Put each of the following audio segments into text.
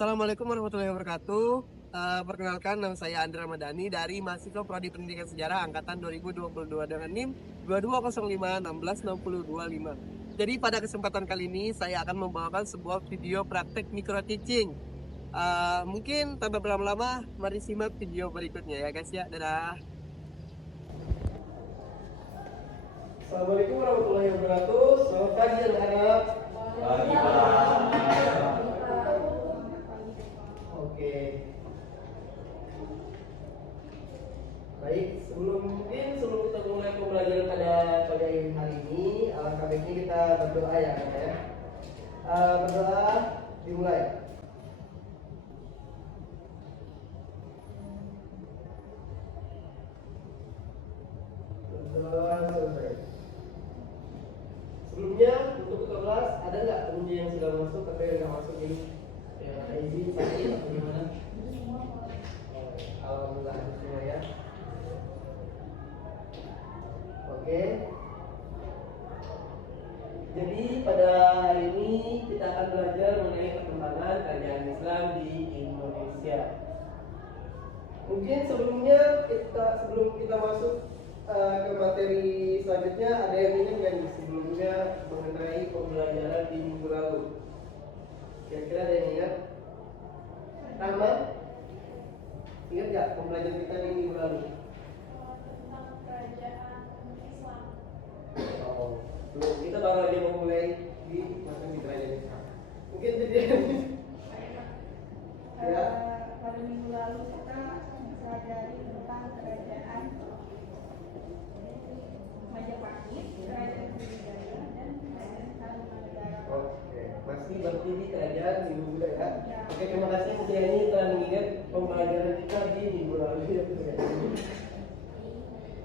Assalamualaikum warahmatullahi wabarakatuh. Perkenalkan, nama saya Andra Ramadhani dari mahasiswa Prodi Pendidikan Sejarah angkatan 2022 dengan NIM 2205166025. Jadi pada kesempatan kali ini saya akan membawakan sebuah video praktek micro teaching. Mungkin tanpa berlama-lama, mari simak video berikutnya ya guys ya. Dadah. Assalamualaikum warahmatullahi wabarakatuh. Selamat pagi anak-anak. Pagi, Pak. Oke. Baik, sebelum kita mulai pembelajaran pada hari ini, alangkah baiknya kita berdoa ya, ya. Berdoa dimulai. Berdoa selesai. Sebelumnya untuk ke kelas ada nggak pengunjung yang sudah masuk atau yang nggak masuk ini? Yang ada izin sakit atau gimana? Alhamdulillah semua ya. Oke. Jadi pada hari ini kita akan belajar mengenai perkembangan kerajaan Islam di Indonesia. Mungkin sebelum kita masuk ke materi selanjutnya, ada yang ingat nggak nih sebelumnya mengenai pembelajaran di minggu lalu? Kira-kira ada yang ingat? Rahman? Ingat nggak pembelajaran kita di minggu lalu? Tentang kerajaan Islam. Oh, belum. Kita baru aja memulai di materi kerajaan Islam. Mungkin jadi ya. Pada minggu lalu kita mempelajari tentang kerajaan Majapahit, kerajaan Sriwijaya, dan kerajaan Tarumanegara. Oke, masih berarti di kerajaan Hindu Buddha ya. Oke, terima kasih Putri ini telah mengingat pembelajaran kita di minggu lalu ya.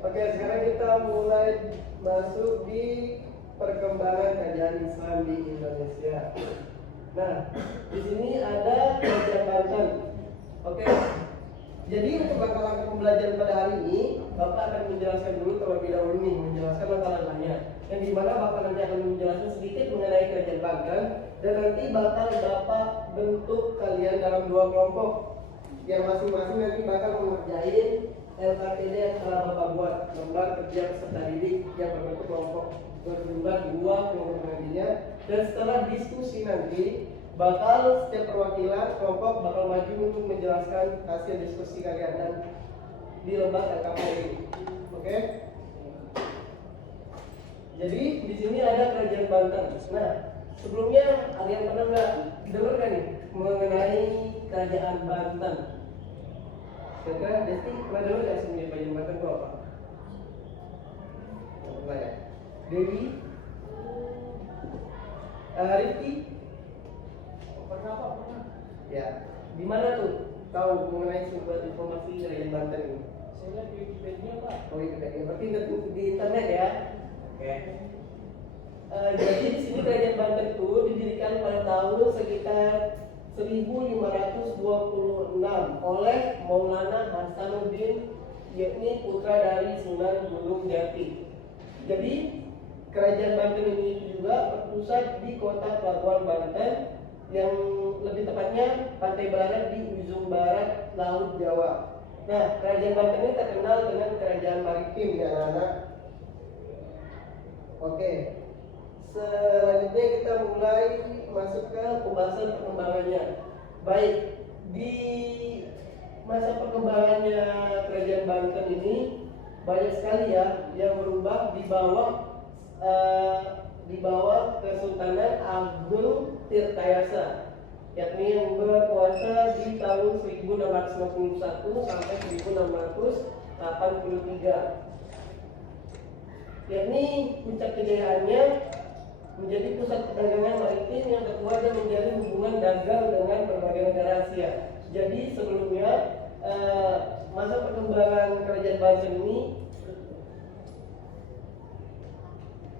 Oke, sekarang kita mulai masuk di perkembangan kerajaan Islam di Indonesia. Nah, di sini ada kerajaan Banten. Oke. Jadi untuk langkah-langkah pembelajaran pada hari ini, Bapak akan menjelaskan dulu terlebih dahulu nih, menjelaskan langkah-langkahnya. Yang dimana Bapak nanti akan menjelaskan sedikit mengenai kerajaan Banten, dan nanti bakal Bapak bentuk kalian dalam dua kelompok, yang masing-masing nanti bakal mengerjain LKTD yang telah Bapak buat, lembar kerja peserta didik yang berbentuk kelompok berjumlah 2 kelompok nantinya. Dan setelah diskusi nanti, bakal setiap perwakilan kelompok bakal maju untuk menjelaskan hasil diskusi kalian dan di lembar LKTD. Oke? Jadi di sini ada kerajaan Banten. Nah, sebelumnya ada yang pernah nggak dengar kan nih mengenai kerajaan Banten? Kira-kira Desti pernah dengar nggak sebelumnya kerajaan Banten itu apa? Nggak pernah ya? Dewi? Rifki? Pernah Pak? Pernah. Ya. Di mana tuh tahu mengenai sumber informasi kerajaan Banten ini? Saya lihat di Wikipedia Pak. Oh Wikipedia. Berarti di internet ya? Oke. Jadi di sini kerajaan Banten itu didirikan pada tahun sekitar 1526 oleh Maulana Hasanuddin, yakni putra dari Sunan Gunung Jati. Jadi kerajaan Banten ini juga berpusat di kota Pelabuhan Banten, yang lebih tepatnya pantai barat di ujung barat Laut Jawa. Nah, kerajaan Banten ini terkenal dengan kerajaan maritim ya anak-anak. Oke. Selanjutnya kita mulai masuk ke pembahasan perkembangannya. Baik, di masa perkembangannya kerajaan Banten ini banyak sekali ya yang berubah di bawah Kesultanan Agung Tirtayasa, yakni yang berkuasa di tahun 1651 sampai 1683. Yakni puncak kejayaannya menjadi pusat perdagangan maritim yang terkuat dan menjalin hubungan dagang dengan berbagai negara Asia. Jadi sebelumnya masa perkembangan kerajaan Banten ini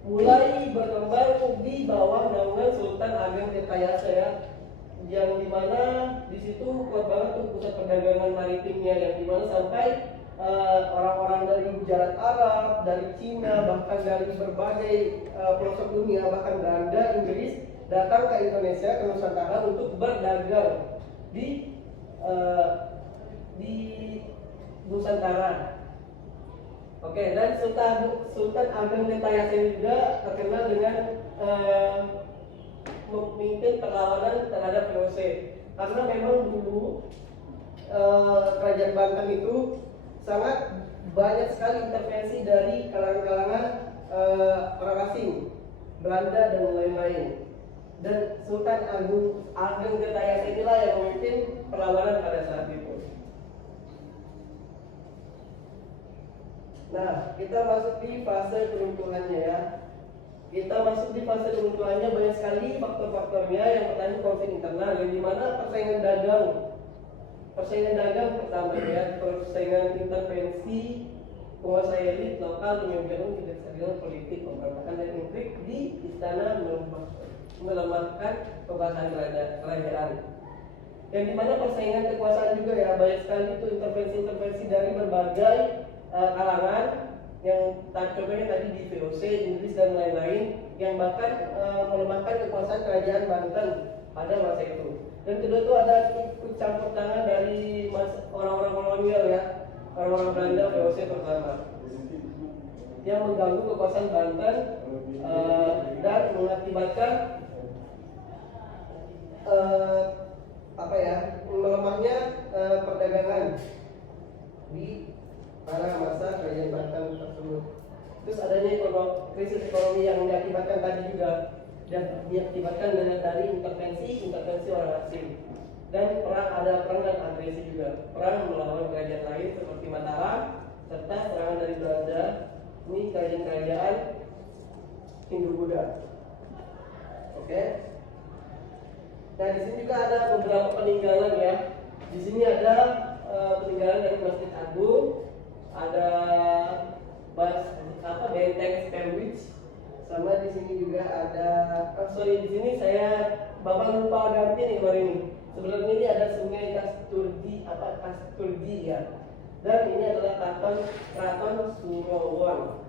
mulai berkembang di bawah naungan Sultan Ageng Tirtayasa ya, yang dimana di situ kuat banget tuh pusat perdagangan maritimnya, yang dimana sampai orang-orang dari Gujarat Arab, dari Cina, bahkan dari berbagai pelosok dunia, bahkan Belanda, Inggris datang ke Indonesia, ke Nusantara untuk berdagang. di eh, di Nusantara. Oke, dan Sultan Ageng Tirtayasa juga terkenal dengan memimpin perlawanan terhadap VOC. Karena memang dulu kerajaan Banten itu sangat banyak sekali intervensi dari kalangan-kalangan orang asing, Belanda dan lain-lain. Dan Sultan Ageng Tirtayasa inilah yang memimpin perlawanan pada saat itu. Nah, kita masuk di fase keruntuhannya ya. Kita masuk di fase keruntuhannya, banyak sekali faktor-faktornya. Yang pertama konflik internal, yang dimana persaingan dagang pertama ya, persaingan intervensi penguasa elit lokal menyebabkan ketidakstabilan politik, pemberontakan dan intrik di istana melemahkan kekuasaan kerajaan. Yang dimana persaingan kekuasaan juga ya, banyak sekali itu intervensi-intervensi dari berbagai kalangan, yang contohnya tadi di VOC, Inggris dan lain-lain, yang bahkan melemahkan kekuasaan kerajaan Banten pada masa itu. Dan kedua itu ada ikut campur tangan dari orang-orang kolonial ya, orang-orang Belanda VOC terutama, yang mengganggu kekuasaan Banten dan mengakibatkan melemahnya perdagangan di pada masa kerajaan Banten tersebut. Terus adanya krisis ekonomi yang diakibatkan tadi juga, dan diakibatkan dengan dari intervensi orang asing. Dan ada perang dan agresi juga, perang melawan kerajaan lain seperti Mataram, serta serangan dari Belanda. Ini kerajaan-kerajaan Hindu-Buddha. Oke. Nah, di sini juga ada beberapa peninggalan ya. Di sini ada peninggalan dari Masjid Agung, ada benteng Sandwich, sama di sini juga ada di sini saya Bapak lupa ganti nih kemarin ini. Sebenarnya ini ada Sungai Kasturdi ya. Dan ini adalah Keraton Surowon.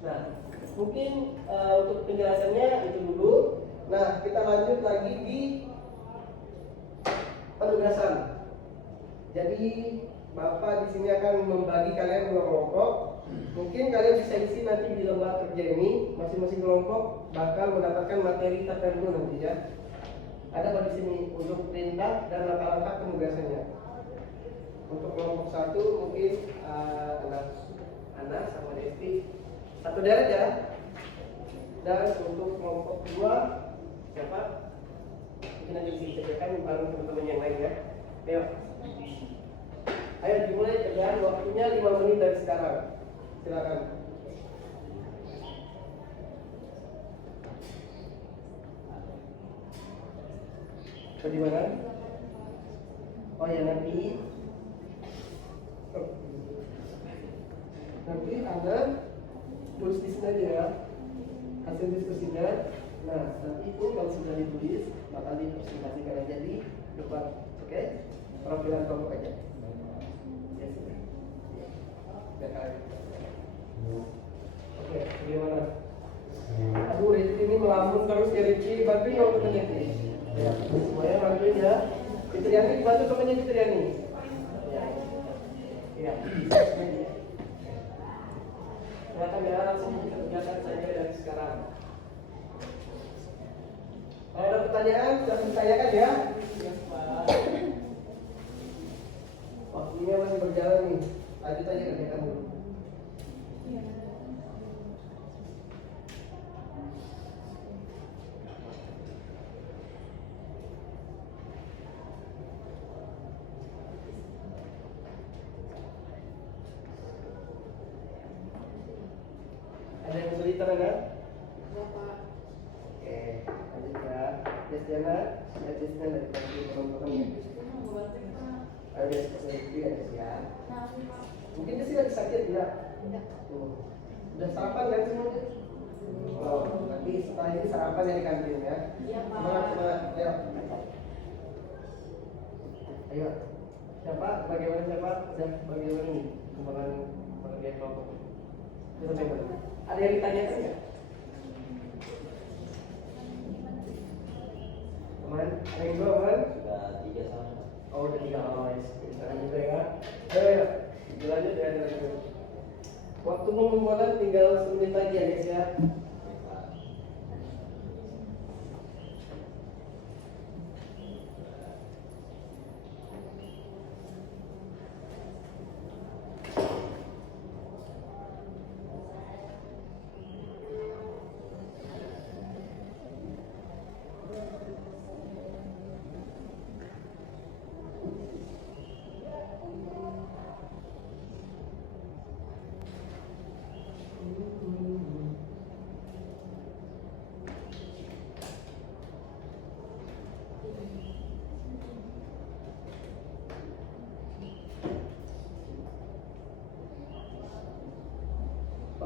Nah, mungkin untuk penjelasannya itu dulu. Nah, kita lanjut lagi di penugasan. Jadi Bapak di sini akan membagi kalian dua kelompok. Mungkin kalian bisa isi nanti di lembar kerja ini. Masing-masing kelompok bakal mendapatkan materi tertentu nanti ya. Ada di sini untuk perintah dan langkah-langkah penugasannya. Untuk kelompok satu mungkin Ana sama Desti satu deret ya. Dan untuk kelompok dua siapa? Mungkin nanti bisa diceritakan bareng teman-teman yang lain ya. Ayo dimulai kerjaan, waktunya 5 menit dari sekarang. Silakan. Di mana? Oh ya nanti Anda tulis di sini aja ya hasil diskusinya. Nah nanti itu kalau sudah ditulis bakal dipresentasikan aja di depan. Oke? Perwakilan kelompok aja. Oke, bagaimana? Aduh, Ricci ini melamun terus ya Ricci, bantuin dong temennya Ricci. Ya, semuanya bantuin ya. Fitriani, bantu temennya Fitriani. Ya. Silakan ya, langsung kita kerjakan saja dari sekarang. Kalau ada pertanyaan, sudah ditanyakan ya. Yes, Pak. Waktunya masih berjalan nih. Lanjut aja kerjakan dulu. Ada yang kesulitan kan? Oke, lanjut ya. Desdiana dari pagi teman-teman ya. Ada seperti itu ya. Mungkin dia sih lagi sakit ya? Udah sarapan kan semuanya? Oh, nanti setelah ini sarapan ya di kantin ya. Semangat, ayo. Ayo. Siapa? Bagaimana siapa? Udah bagaimana nih? Kembangan pekerjaan kelompok. Ada yang ditanyakan nggak? Teman, ada yang dua teman? Sudah 3 sama. habis pembicaraan juga ya. Ayo, dilanjut ya, dilanjut. Waktu pengumpulan tinggal 1 menit lagi ya guys ya.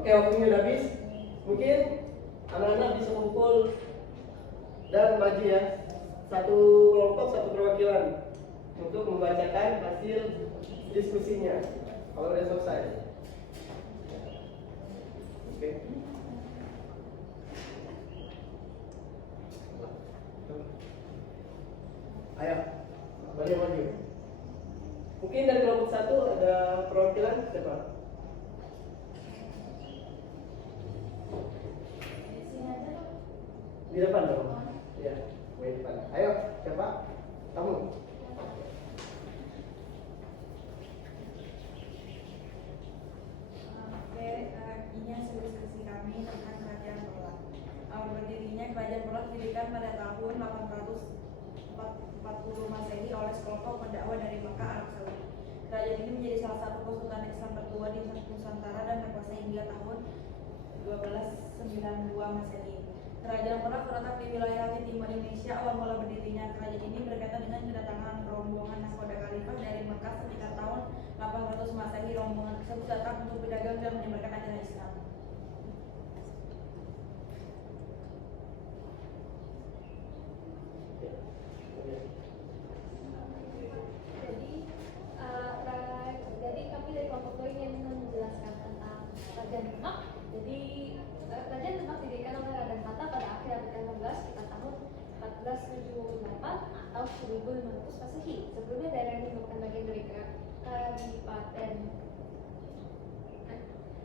Oke, waktunya udah habis. Mungkin anak-anak bisa kumpul dan maju ya. Satu kelompok, satu perwakilan untuk membacakan hasil diskusinya. Kalau udah selesai. Oke. Ayo, boleh maju. Mungkin dari kelompok 1 ada perwakilan siapa? Di depan dong. Iya, di depan. Ayo, siapa? Kamu. Ini hasil diskusi kami tentang Kerajaan Perlat. Awal berdirinya Kerajaan Perlat didirikan pada tahun 840 Masehi oleh sekelompok pendakwah dari Mekah, Arab Saudi. Kerajaan ini menjadi salah satu kesultanan Islam tertua di Nusantara dan berkuasa hingga tahun 1292 Masehi. Kerajaan Perlat terletak di wilayah Aceh Timur Indonesia. Awal mula berdirinya kerajaan ini berkaitan dengan kedatangan rombongan nahkoda khalifah dari Mekah sekitar tahun 800 Masehi. Rombongan tersebut datang untuk berdagang dan menyebarkan ajaran Islam. Jadi kami dari kelompok 2 ingin menjelaskan tentang Kerajaan Demak. Jadi Kerajaan Demak didirikan oleh Raden Hatta pada akhir abad ke-16 sekitar tahun 1478 atau 1500 Masehi. Sebelumnya daerah ini merupakan bagian dari Kadipaten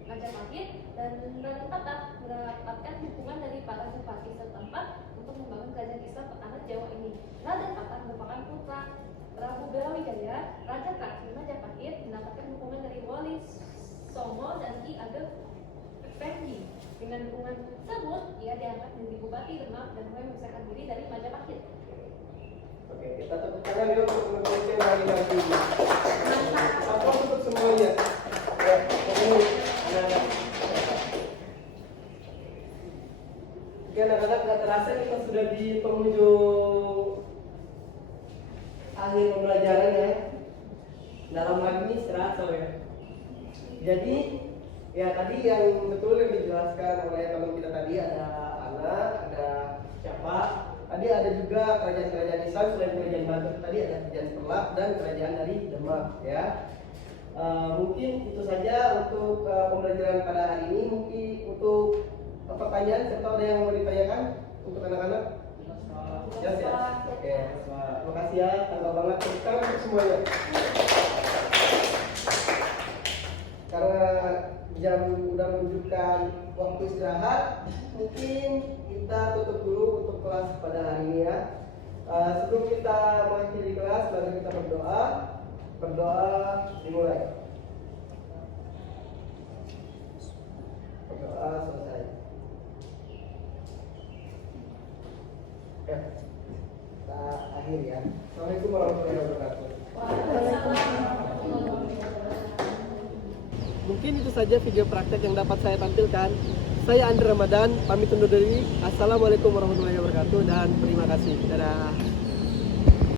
Majapahit dan Raden Hatta mendapatkan dukungan dari para bupati setempat untuk membangun kerajaan Islam pertama Jawa ini. Raden Hatta merupakan putra Prabu Brawijaya, Raja terakhir Majapahit, mendapatkan dukungan dari Wali Songo dan Ki Ageng Effendi. Dengan dukungan tersebut, ia diangkat menjadi Bupati Demak dan mulai memisahkan diri dari Majapahit. Oke, kita tepuk tangan yuk untuk mengucapkan yang hari nanti. Apa untuk semuanya? Ya, ini anak-anak. Oke, anak-anak, nggak terasa kita sudah di penghujung akhir pembelajaran ya. Dalam hal ini serasa ya. Jadi ya tadi yang betul yang dijelaskan oleh teman kita tadi ada anak, ada siapa? Tadi ada juga kerajaan-kerajaan Islam selain kerajaan Batu tadi ada kerajaan Perlat dan kerajaan dari Demak ya. Mungkin itu saja untuk pembelajaran pada hari ini. Mungkin untuk pertanyaan serta ada yang mau ditanyakan untuk anak-anak? Jelas ya? Oke, terima kasih ya, tanggal banget kita untuk semuanya. Karena jam udah menunjukkan waktu istirahat, mungkin kita tutup dulu untuk kelas pada hari ini ya. Sebelum kita mengakhiri kelas, mari kita berdoa. Berdoa dimulai. Berdoa selesai. Ya, kita akhiri ya. Assalamualaikum warahmatullahi wabarakatuh. Mungkin itu saja video praktek yang dapat saya tampilkan. Saya Andri Ramadan, pamit undur diri. Assalamualaikum warahmatullahi wabarakatuh dan terima kasih. Dadah.